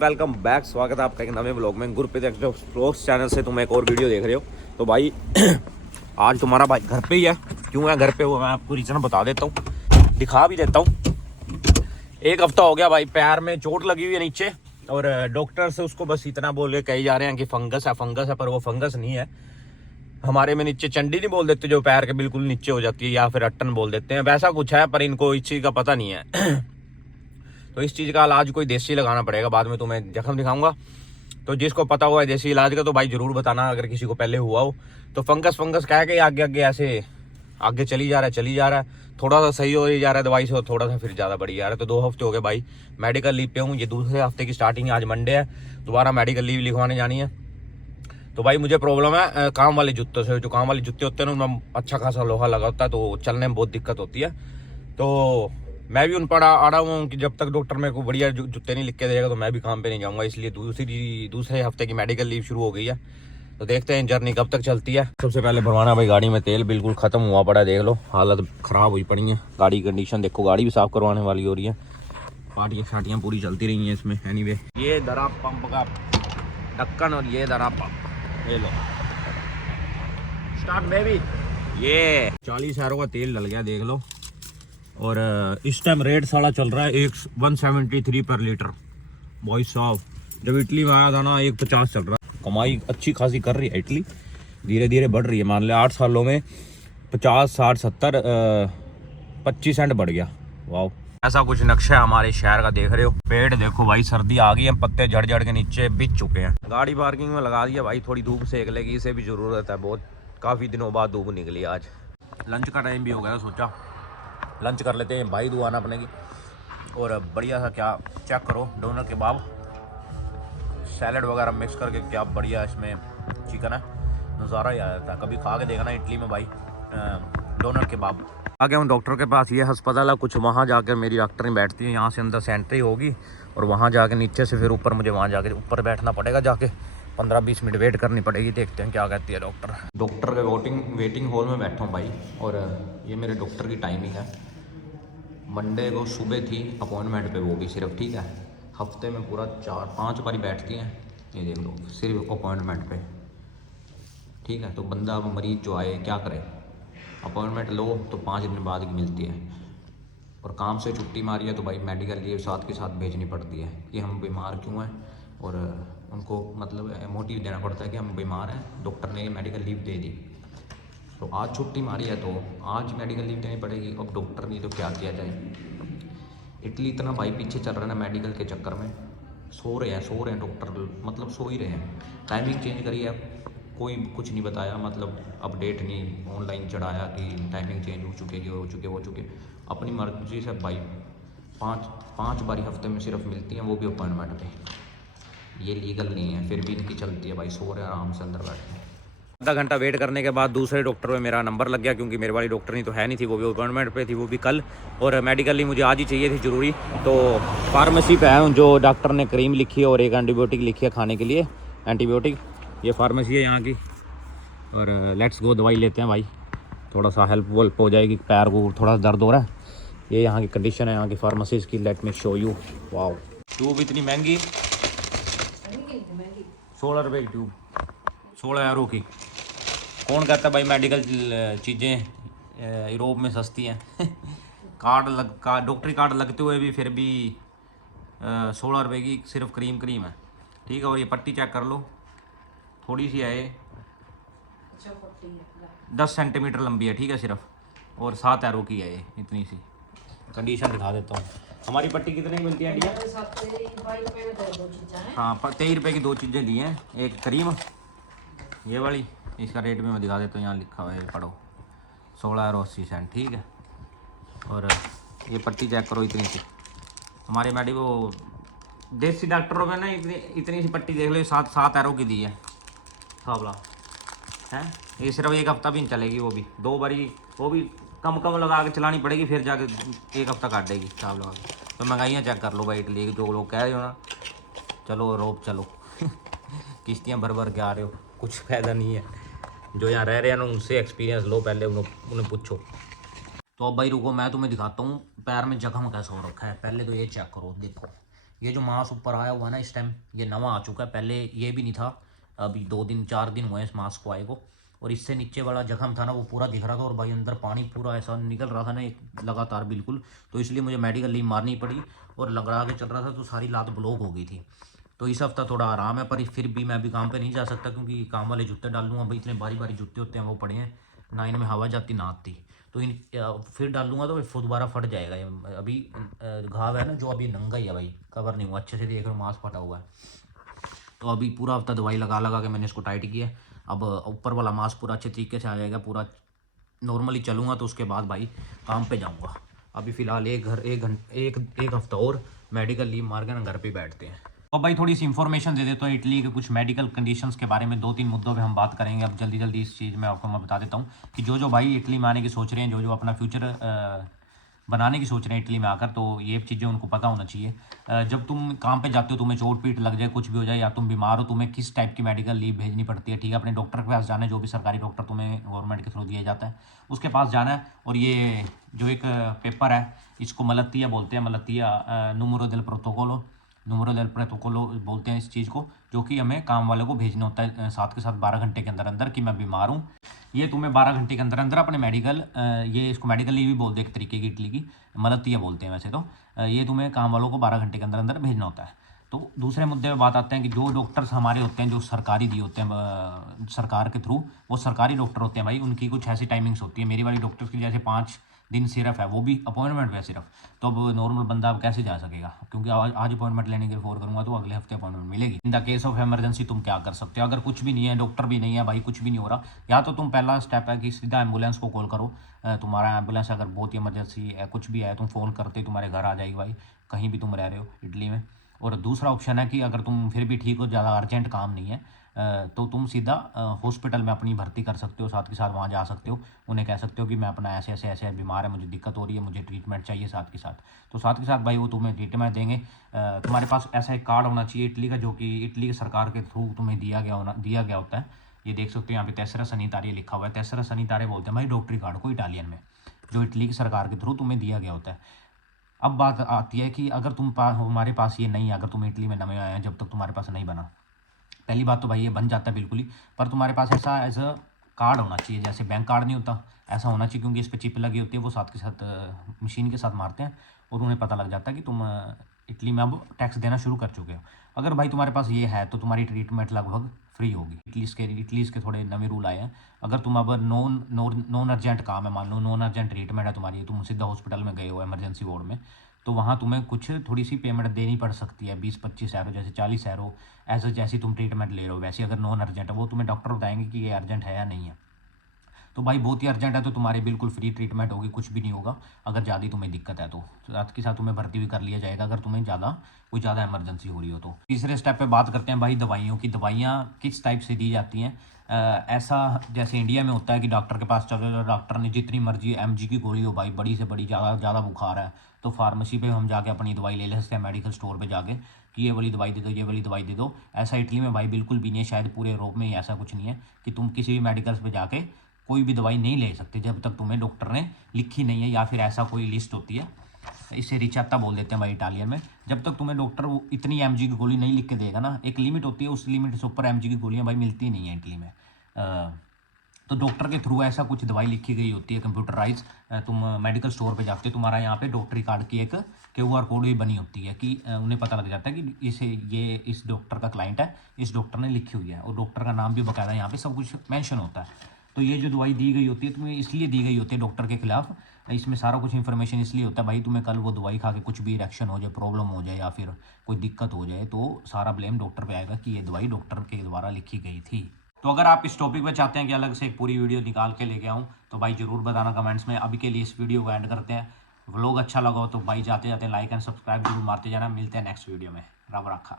Welcome back, स्वागत है आपका एक नए ब्लॉग में। गुरप्रीत एक्सप्लोर्स चैनल से तुम एक और वीडियो देख रहे हो। तो भाई आज तुम्हारा भाई घर पे ही है। क्यों है घर पे वो मैं आपको रीजन बता देता हूँ, दिखा भी देता हूँ। एक हफ्ता हो गया भाई, पैर में चोट लगी हुई है नीचे, और डॉक्टर से उसको बस इतना बोल के कही जा रहे हैं कि फंगस है, पर वो फंगस नहीं है। हमारे में नीचे चंडी नहीं बोल देते, जो पैर के बिल्कुल नीचे हो जाती है, या फिर अट्टन बोल देते हैं, वैसा कुछ है, पर इनको इस चीज़ का पता नहीं है। तो इस चीज़ का इलाज कोई देसी लगाना पड़ेगा, बाद में तुम्हें जख्म दिखाऊंगा। तो जिसको पता हुआ है देसी इलाज का तो भाई जरूर बताना, अगर किसी को पहले हुआ हो। तो फंगस कह के आगे आगे ऐसे आगे चली जा रहा है। थोड़ा सा सही हो ही जा रहा है दवाई से, और थोड़ा सा फिर ज़्यादा बढ़ी जा रहा है। तो 2 हफ्ते हो गए भाई मेडिकल लीव पे हूँ। ये दूसरे हफ्ते की स्टार्टिंग है, आज मंडे है, दोबारा मेडिकल लीव लिखवाने जानी है। तो भाई मुझे प्रॉब्लम है काम वाले जूतों से। जो काम वाले जूते होते हैं ना, उनमें अच्छा खासा लोहा लगा होता है, तो चलने में बहुत दिक्कत होती है। तो मैं भी उन पर आ रहा हूँ कि जब तक डॉक्टर मेरे को बढ़िया जूते नहीं लिख के देगा तो मैं भी काम पे नहीं जाऊँगा। इसलिए दूसरे हफ्ते की मेडिकल लीव शुरू हो गई है। तो देखते हैं जर्नी कब तक चलती है। सबसे पहले भरवाना भाई गाड़ी में तेल, बिल्कुल ख़त्म हुआ पड़ा है, देख लो हालत ख़राब हुई पड़ी है। गाड़ी कंडीशन देखो, गाड़ी भी साफ़ करवाने वाली हो रही है। पार्टियाँ शाटियाँ पूरी चलती रही हैं इसमें। एनीवे, ये दरा पंप का ढक्कन और ये दरा पंप, ये लो स्टार्ट बेबी। ये 40 एरो का तेल डल गया, देख लो। और इस टाइम रेट साला चल रहा है 173 पर लीटर। भाई साहब, जब इटली में आया था ना 150 चल रहा है। कमाई अच्छी खासी कर रही है इटली, धीरे धीरे बढ़ रही है। मान ले 8 सालों में 50, 60, 70, 25 सेंट बढ़ गया। वाह, ऐसा कुछ नक्शा है हमारे शहर का, देख रहे हो। पेड़ देखो भाई, सर्दी आ गई है, पत्ते झड़ के नीचे बिछ चुके हैं। गाड़ी पार्किंग में लगा दिया भाई, थोड़ी धूप सेक लेगी, इसे भी ज़रूरत है बहुत। काफ़ी दिनों बाद धूप निकली आज। लंच का टाइम भी हो गया, सोचा लंच कर लेते हैं भाई, दुआना अपने की। और बढ़िया सा क्या चेक करो, डोनर केबाब सैलड वगैरह मिक्स करके, क्या बढ़िया इसमें चिकन है, नज़ारा ही आ जाता है। कभी खा के देखना इटली में भाई डोनर केबाब। आ गया हूँ डॉक्टर के पास। ये अस्पताल है कुछ, वहाँ जाकर मेरी डॉक्टरनी बैठती है। यहाँ से अंदर से एंट्री होगी और वहाँ जाके नीचे से फिर ऊपर, मुझे वहाँ जाके ऊपर बैठना पड़ेगा, जाके 15-20 मिनट वेट करनी पड़ेगी। देखते हैं क्या कहती है डॉक्टर के वेटिंग हॉल में बैठा हूँ भाई। और ये मेरे डॉक्टर की टाइमिंग है। मंडे को सुबह थी अपॉइंटमेंट पे, वो भी सिर्फ, ठीक है, हफ्ते में पूरा 4-5 बारी बैठती हैं। ये देख लो, सिर्फ अपॉइंटमेंट पे, ठीक है। तो बंदा मरीज जो आए क्या करे, अपॉइंटमेंट लो तो 5 दिन बाद ही मिलती है। और काम से छुट्टी मारी है तो भाई मेडिकल लीव साथ के साथ भेजनी पड़ती है कि हम बीमार क्यों हैं, और उनको मतलब मोटिव देना पड़ता है कि हम बीमार हैं, डॉक्टर ने मेडिकल लीव दे दी। तो आज छुट्टी मारी है तो आज मेडिकल लीव देनी पड़ेगी। अब डॉक्टर नहीं तो क्या किया जाए। इटली इतना भाई पीछे चल रहा है ना मेडिकल के चक्कर में। सो रहे हैं डॉक्टर, मतलब सो ही रहे हैं। टाइमिंग चेंज करी है, कोई कुछ नहीं बताया, मतलब अपडेट नहीं ऑनलाइन चढ़ाया कि टाइमिंग चेंज हो चुके। अपनी मर्जी से भाई 5 बारी हफ्ते में सिर्फ मिलती हैं, वो भी अपॉइंटमेंट पे। ये लीगल नहीं है, फिर भी इनकी चलती है भाई। सो रहे हैं आराम से अंदर बैठे। आधा घंटा वेट करने के बाद दूसरे डॉक्टर में मेरा नंबर लग गया, क्योंकि मेरे वाली डॉक्टरनी तो है नहीं थी, वो भी अपॉइंटमेंट पे थी, वो भी कल। और मेडिकली मुझे आज ही चाहिए थी ज़रूरी। तो फार्मेसी पे आया हूँ, जो डॉक्टर ने क्रीम लिखी है और एक एंटीबायोटिक लिखी है खाने के लिए, एंटीबायोटिक। ये फार्मेसी है यहाँ की। और लेट्स गो, दवाई लेते हैं भाई, थोड़ा सा हेल्प हो जाएगी। पैर को थोड़ा दर्द हो रहा है। ये यहाँ की कंडीशन है यहाँ की फार्मेसी की। Let me show you. Wow, tube इतनी महंगी, 16 रुपये की ट्यूब, 16 एरो की। कौन कहता है भाई मेडिकल चीज़ें यूरोप में सस्ती हैं। डॉक्टरी कार्ड लगते हुए भी फिर भी 16 रुपये की सिर्फ क्रीम है, ठीक है। और ये पट्टी चेक कर लो, थोड़ी सी है ये, 10 सेंटीमीटर लंबी है, ठीक है सिर्फ। और 7 एरो की है ये, इतनी सी। कंडीशन दिखा देता हूँ। हमारी पट्टी कितने की मिलती है इंडिया? हाँ, 23 रुपये की 2 चीज़ें ली हैं। एक क्रीम ये वाली, इसका रेट भी मैं दिखा देता हूँ, यहाँ लिखा हुआ है, पढ़ो, 16 एरो 80 सेंट, ठीक है। और ये पट्टी चेक करो, इतनी सी। हमारे वो देसी डॉक्टरों में ना इतनी सी पट्टी देख लो, 7 एरो की दी है साबला है। ये सिर्फ एक हफ्ता भी नहीं चलेगी, वो भी 2 बारी, वो भी कम लगा के चलानी पड़ेगी, फिर जाके 1 हफ्ता काट देगी साहब लगा के। तो महंगाइयाँ चेक कर लो भाई इटली की, जो लोग कह रहे हो ना, चलो रोप चलो। किश्तियाँ भर के आ रहे हो, कुछ फ़ायदा नहीं है। जो यहाँ रह रहे हैं ना, उनसे एक्सपीरियंस लो पहले, उन्हें पूछो। तो अब भाई रुको, मैं तुम्हें दिखाता हूँ पैर में जख्म कैसा हो रखा है। पहले तो ये चेक करो, देखो ये जो मांस ऊपर आया हुआ है ना इस टाइम, ये नवा आ चुका है, पहले ये भी नहीं था। अभी 2 दिन 4 दिन हुए हैं इस मांस को आए को। और इससे नीचे वाला जख्म था ना वो पूरा दिख रहा था, और भाई अंदर पानी पूरा ऐसा निकल रहा था ना एक लगातार बिल्कुल। तो इसलिए मुझे मेडिकल लीव मारनी पड़ी, और लगड़ा के चल रहा था तो सारी लात ब्लॉक हो गई थी। तो इस हफ्ता थोड़ा आराम है, पर फिर भी मैं अभी काम पे नहीं जा सकता क्योंकि काम वाले जूते डाल लूँगा भाई। इतने भारी भारी जूते होते हैं वो पड़े हैं ना, इनमें हवा जाती ना आती। तो इन फिर डाल लूँगा तो फिर दोबारा फट जाएगा ये। अभी घाव है ना जो अभी नंगा ही है भाई, कवर नहीं हुआ अच्छे से, देख रहे हो मांस फटा हुआ है। तो अभी पूरा हफ्ता दवाई लगा लगा के मैंने इसको टाइट किया है। अब ऊपर वाला मांस पूरा अच्छे तरीके से आ जाएगा, पूरा नॉर्मली चलूँगा तो उसके बाद भाई काम पे जाऊँगा। अभी फ़िलहाल एक हफ्ता और मेडिकल लीव मार के ना घर पे बैठते हैं। तो भाई थोड़ी सी इन्फॉर्मेशन दे देता हूँ इटली के कुछ मेडिकल कंडीशंस के बारे में। 2-3 मुद्दों पे हम बात करेंगे अब जल्दी जल्दी। इस चीज़ में आपको मैं बता देता हूँ कि जो भाई इटली में आने की सोच रहे हैं, जो अपना फ्यूचर बनाने की सोच रहे हैं इटली में आकर, तो ये चीज़ें उनको पता होना चाहिए। जब तुम काम पे जाते हो, तुम्हें चोट पीट लग जाए, कुछ भी हो जाए, या तुम बीमार हो, तुम्हें किस टाइप की मेडिकल लीव भेजनी पड़ती है, ठीक है। अपने डॉक्टर के पास जाना है, जो भी सरकारी डॉक्टर तुम्हें गवर्नमेंट के थ्रू दिया जाता है उसके पास जाना है। और ये जो एक पेपर है इसको मलत्तिया बोलते हैं, मलत्तिया नूमेरो देल प्रोटोकोलो, नूमेरो देल प्रोटोकोलो बोलते हैं इस चीज़ को, जो कि हमें काम वाले को भेजना होता है साथ के साथ 12 घंटे के अंदर अंदर कि मैं बीमार हूँ। ये तुम्हें 12 घंटे के अंदर अंदर अपने मेडिकल, ये इसको मेडिकल लीव भी बोलते हैं एक तरीके की, इटली की मलत्तिया बोलते हैं वैसे तो। ये तुम्हें काम वालों को 12 घंटे के अंदर अंदर भेजना होता है। तो दूसरे मुद्दे पे बात आते हैं कि जो डॉक्टर्स हमारे होते हैं, जो सरकारी दिए होते हैं सरकार के थ्रू, वो सरकारी डॉक्टर होते हैं भाई। उनकी कुछ ऐसी टाइमिंग्स होती है, मेरी वाली डॉक्टर की जैसे 5 दिन सिर्फ है, वो भी अपॉइंटमेंट है सिर्फ। तो अब नॉर्मल बंदा अब कैसे जा सकेगा, क्योंकि आज अपॉइंटमेंट लेने के लिए फोन करूंगा तो अगले हफ्ते अपॉइंटमेंट मिलेगी। In the case of emergency तुम क्या कर सकते हो, अगर कुछ भी नहीं है, डॉक्टर भी नहीं है भाई, कुछ भी नहीं हो रहा, या तो तुम पहला स्टेप है कि सीधा एम्बुलेंस को कॉल करो। तुम्हारा एम्बुलेंस अगर बहुत ही इमरजेंसी है, कुछ भी है, तुम फ़ोन करते तुम्हारे घर आ जाएगी भाई, कहीं भी तुम रह रहे हो इटली में। और दूसरा ऑप्शन है कि अगर तुम फिर भी ठीक हो, ज़्यादा अर्जेंट काम नहीं है, तो तुम सीधा हॉस्पिटल में अपनी भर्ती कर सकते हो, साथ के साथ वहाँ जा सकते हो। उन्हें कह सकते हो कि मैं अपना ऐसे ऐसे ऐसे बीमार है, मुझे दिक्कत हो रही है, मुझे ट्रीटमेंट चाहिए साथ के साथ। तो साथ के साथ भाई वो तुम्हें ट्रीटमेंट देंगे। तुम्हारे पास ऐसा एक कार्ड होना चाहिए इटली का, जो कि इटली की सरकार के थ्रू तुम्हें दिया गया होता है। ये देख सकते हो यहाँ पे तेसरा सैनिटारी लिखा हुआ है, तेसरा सैनिटारी बोलते हैं भाई डॉक्टरी कार्ड को इटालियन में, जो इटली की सरकार के थ्रू तुम्हें दिया गया होता है। अब बात आती है कि अगर हमारे पास ये नहीं है, अगर तुम इटली में नए आए हैं, जब तक तुम्हारे पास नहीं बना, पहली बात तो भाई ये बन जाता है बिल्कुल ही, पर तुम्हारे पास ऐसा एज अ कार्ड होना चाहिए, जैसे बैंक कार्ड नहीं होता ऐसा होना चाहिए, क्योंकि इस पर चिप लगी होती है, वो साथ के साथ मशीन के साथ मारते हैं और उन्हें पता लग जाता है कि तुम इटली में अब टैक्स देना शुरू कर चुके हो। अगर भाई तुम्हारे पास ये है तो तुम्हारी ट्रीटमेंट लगभग फ्री होगी। इटलीज़ के थोड़े नए रूल आए हैं। अगर तुम अब नॉन अर्जेंट काम है, मान लो नॉन अर्जेंट ट्रीटमेंट है तुम्हारी, तुम सीधा हॉस्पिटल में गए हो इमरजेंसी वार्ड में, तो वहाँ तुम्हें कुछ थोड़ी सी पेमेंट देनी पड़ सकती है, 20-25 यूरो, जैसे 40 यूरो, ऐसे जैसी तुम ट्रीटमेंट ले रहे हो वैसे। अगर नॉन अर्जेंट है, वो तुम्हें डॉक्टर बताएंगे कि ये अर्जेंट है या नहीं है। तो भाई बहुत ही अर्जेंट है तो तुम्हारी बिल्कुल फ्री ट्रीटमेंट होगी, कुछ भी नहीं होगा। अगर ज़्यादा तुम्हें दिक्कत है तो साथ के साथ तुम्हें भर्ती भी कर लिया जाएगा, अगर तुम्हें कोई ज़्यादा इमरजेंसी हो रही हो तो। तीसरे स्टेप पे बात करते हैं भाई दवाइयों की। दवाइयाँ किस टाइप से दी जाती हैं। ऐसा जैसे इंडिया में होता है कि डॉक्टर के पास चलो, डॉक्टर ने जितनी मर्जी mg की गोली हो भाई, बड़ी से बड़ी, ज़्यादा बुखार है तो फार्मेसी पे हम जाके अपनी दवाई ले सकते हैं, मेडिकल स्टोर पे जाके कि ये वाली दवाई दे दो, ये वाली दवाई दे दो। ऐसा इटली में भाई बिल्कुल भी नहीं है, शायद पूरे यूरोप में ही ऐसा कुछ नहीं है कि तुम किसी भी मेडिकल्स पे जाके कोई भी दवाई नहीं ले सकते जब तक तुम्हें डॉक्टर ने लिखी नहीं है, या फिर ऐसा कोई लिस्ट होती है, इसे रिचाता बोल देते हैं भाई इटालियन में। जब तक तुम्हें डॉक्टर इतनी mg की गोली नहीं लिख के देगा ना, एक लिमिट होती है, उस लिमिट से ऊपर mg की गोलियां भाई मिलती नहीं है इटली में। तो डॉक्टर के थ्रू ऐसा कुछ दवाई लिखी गई होती है कंप्यूटराइज। तुम मेडिकल स्टोर पे जाते हो, तुम्हारा यहाँ पे डॉक्टरी कार्ड की एक QR कोड भी बनी होती है कि उन्हें पता लग जाता है कि इस डॉक्टर का क्लाइंट है, इस डॉक्टर ने लिखी हुई है, और डॉक्टर का नाम भी बकायदा यहाँ पे सब कुछ मेंशन होता है। तो ये जो दवाई दी गई होती है तुम्हें इसलिए दी गई होती है डॉक्टर के खिलाफ, इसमें सारा कुछ इन्फॉर्मेशन इसलिए होता है भाई, तुम्हें कल वो दवाई खा के कुछ भी रिएक्शन हो जाए, प्रॉब्लम हो जाए, या फिर कोई दिक्कत हो जाए, तो सारा ब्लेम डॉक्टर पे आएगा कि ये दवाई डॉक्टर के द्वारा लिखी गई थी। तो अगर आप इस टॉपिक पे चाहते हैं कि अलग से एक पूरी वीडियो निकाल के लेके आऊँ तो भाई ज़रूर बताना कमेंट्स में। अभी के लिए इस वीडियो को एंड करते हैं। व्लॉग अच्छा लगा हो तो भाई जाते जाते लाइक एंड सब्सक्राइब जरूर मारते जाना। मिलते हैं नेक्स्ट वीडियो में। रब रखा।